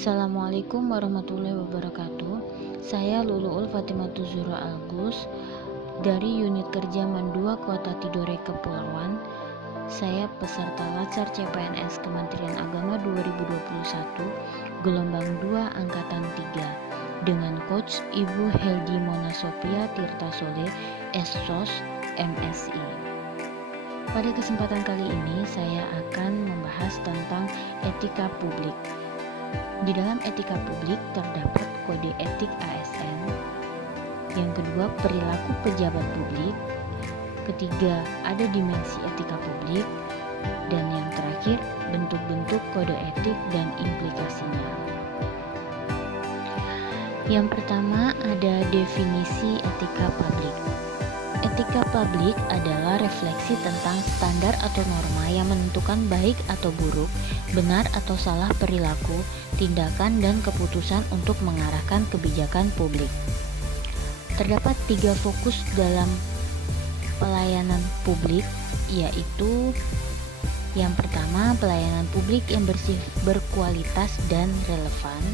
Assalamualaikum warahmatullahi wabarakatuh. Saya Luluul Fatimatu Zuhra Agus dari Unit Kerja Mandua Kota Tidore Kepulauan. Saya peserta Latsar CPNS Kementerian Agama 2021 gelombang 2 angkatan 3 dengan Coach Ibu Heldi Mona Sophia Tirtasole SSOS MSI. Pada kesempatan kali ini saya akan membahas tentang etika publik. Di dalam etika publik terdapat kode etik ASN. Yang kedua, perilaku pejabat publik. Ketiga, ada dimensi etika publik. Dan yang terakhir, bentuk-bentuk kode etik dan implikasinya. Yang pertama, ada definisi etika publik. Etika publik adalah refleksi tentang standar atau norma yang menentukan baik atau buruk, benar atau salah perilaku, tindakan, dan keputusan untuk mengarahkan kebijakan publik. Terdapat 3 fokus dalam pelayanan publik, yaitu yang pertama, pelayanan publik yang berkualitas dan relevan.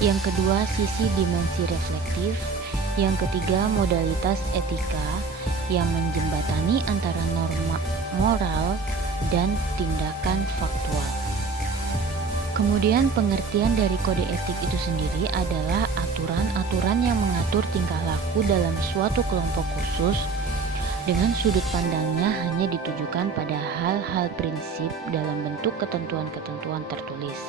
Yang kedua, sisi dimensi reflektif. Yang ketiga, modalitas etika yang menjembatani antara norma moral dan tindakan faktual. Kemudian pengertian dari kode etik itu sendiri adalah aturan-aturan yang mengatur tingkah laku dalam suatu kelompok khusus dengan sudut pandangnya hanya ditujukan pada hal-hal prinsip dalam bentuk ketentuan-ketentuan tertulis.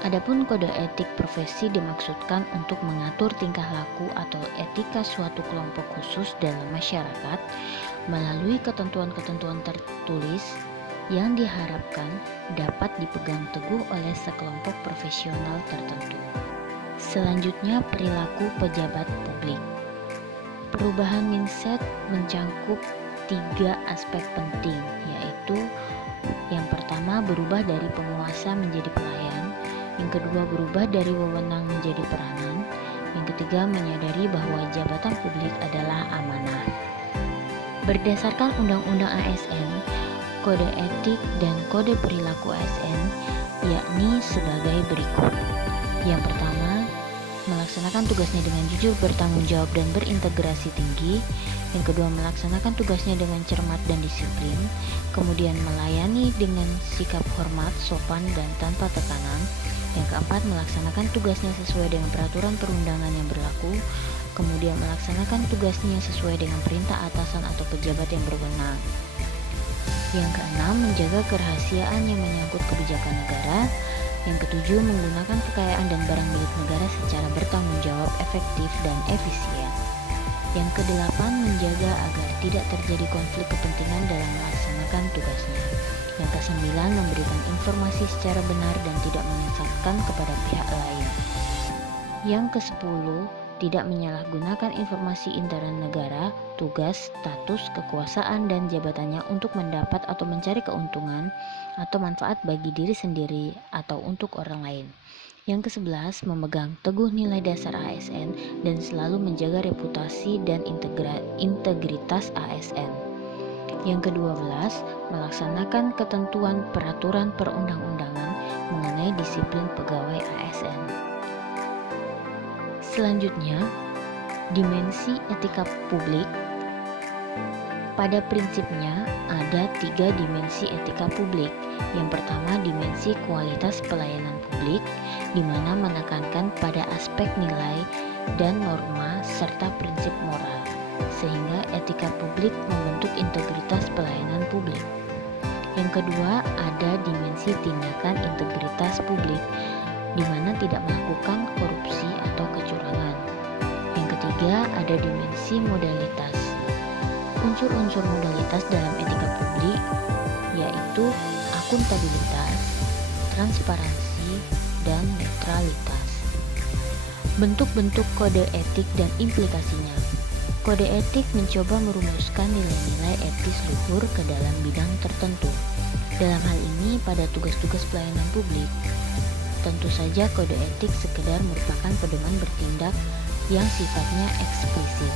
Adapun kode etik profesi dimaksudkan untuk mengatur tingkah laku atau etika suatu kelompok khusus dalam masyarakat melalui ketentuan-ketentuan tertulis yang diharapkan dapat dipegang teguh oleh sekelompok profesional tertentu. Selanjutnya, perilaku pejabat publik. Perubahan mindset mencangkup 3 aspek penting, yaitu yang pertama, berubah dari penguasa menjadi pelayan. Yang kedua, berubah dari wewenang menjadi peranan. Yang ketiga, menyadari bahwa jabatan publik adalah amanah. Berdasarkan Undang-Undang ASN, kode etik dan kode perilaku ASN yakni sebagai berikut. Yang pertama, melaksanakan tugasnya dengan jujur, bertanggung jawab, dan berintegrasi tinggi. Yang kedua, melaksanakan tugasnya dengan cermat dan disiplin. Kemudian, melayani dengan sikap hormat, sopan, dan tanpa tekanan. Yang keempat, melaksanakan tugasnya sesuai dengan peraturan perundangan yang berlaku. Kemudian, melaksanakan tugasnya sesuai dengan perintah atasan atau pejabat yang berwenang. Yang keenam, menjaga kerahasiaan yang menyangkut kebijakan negara. Yang ketujuh, menggunakan kekayaan dan barang milik negara secara bertanggung jawab, efektif, dan efisien. Yang kedelapan, menjaga agar tidak terjadi konflik kepentingan dalam melaksanakan tugasnya. Yang kesembilan, memberikan informasi secara benar dan tidak menyesatkan kepada pihak lain. Yang kesepuluh, tidak menyalahgunakan informasi intern negara, tugas, status, kekuasaan, dan jabatannya untuk mendapat atau mencari keuntungan atau manfaat bagi diri sendiri atau untuk orang lain. Yang ke-11, memegang teguh nilai dasar ASN dan selalu menjaga reputasi dan integritas ASN. Yang ke-12, melaksanakan ketentuan peraturan perundang-undangan mengenai disiplin pegawai ASN. Selanjutnya, dimensi etika publik. Pada prinsipnya, ada 3 dimensi etika publik. Yang pertama, dimensi kualitas pelayanan publik, di mana menekankan pada aspek nilai dan norma serta prinsip moral, sehingga etika publik membentuk integritas pelayanan publik. Yang kedua, ada dimensi tindakan integritas publik, di mana tidak melakukan korupsi atau kecurangan. Yang ketiga, ada dimensi modalitas. Unsur-unsur modalitas dalam etika publik yaitu akuntabilitas, transparansi, dan netralitas. Bentuk-bentuk kode etik dan implikasinya. Kode etik mencoba merumuskan nilai-nilai etis luhur ke dalam bidang tertentu. Dalam hal ini, pada tugas-tugas pelayanan publik, tentu saja kode etik sekedar merupakan pedoman bertindak yang sifatnya eksplisit.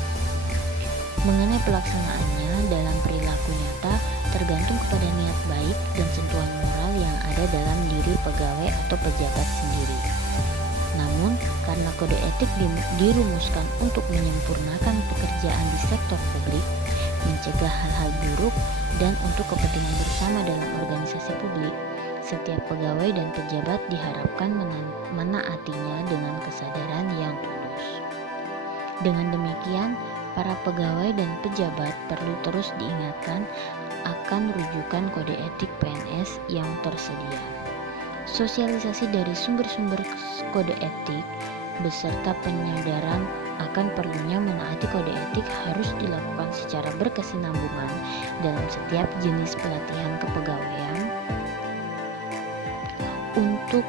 Mengenai pelaksanaannya dalam perilaku nyata tergantung kepada niat baik dan sentuhan moral yang ada dalam diri pegawai atau pejabat sendiri. Namun, karena kode etik dirumuskan untuk menyempurnakan pekerjaan di sektor publik, mencegah hal-hal buruk, dan untuk kepentingan bersama dalam organisasi publik, setiap pegawai dan pejabat diharapkan menaatinya dengan kesadaran yang tulus. Dengan demikian, para pegawai dan pejabat perlu terus diingatkan akan rujukan kode etik PNS yang tersedia. Sosialisasi dari sumber-sumber kode etik beserta penyadaran akan perlunya menaati kode etik harus dilakukan secara berkesinambungan dalam setiap jenis pelatihan kepegawaian untuk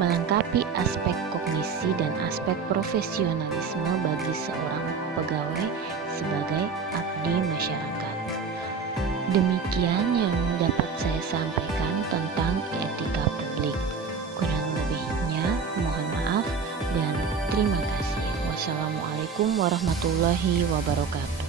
melengkapi aspek kognisi dan aspek profesionalisme bagi seorang pegawai sebagai abdi masyarakat. Demikian yang dapat saya sampaikan tentang etika publik. Kurang lebihnya mohon maaf dan terima kasih. Wassalamualaikum warahmatullahi wabarakatuh.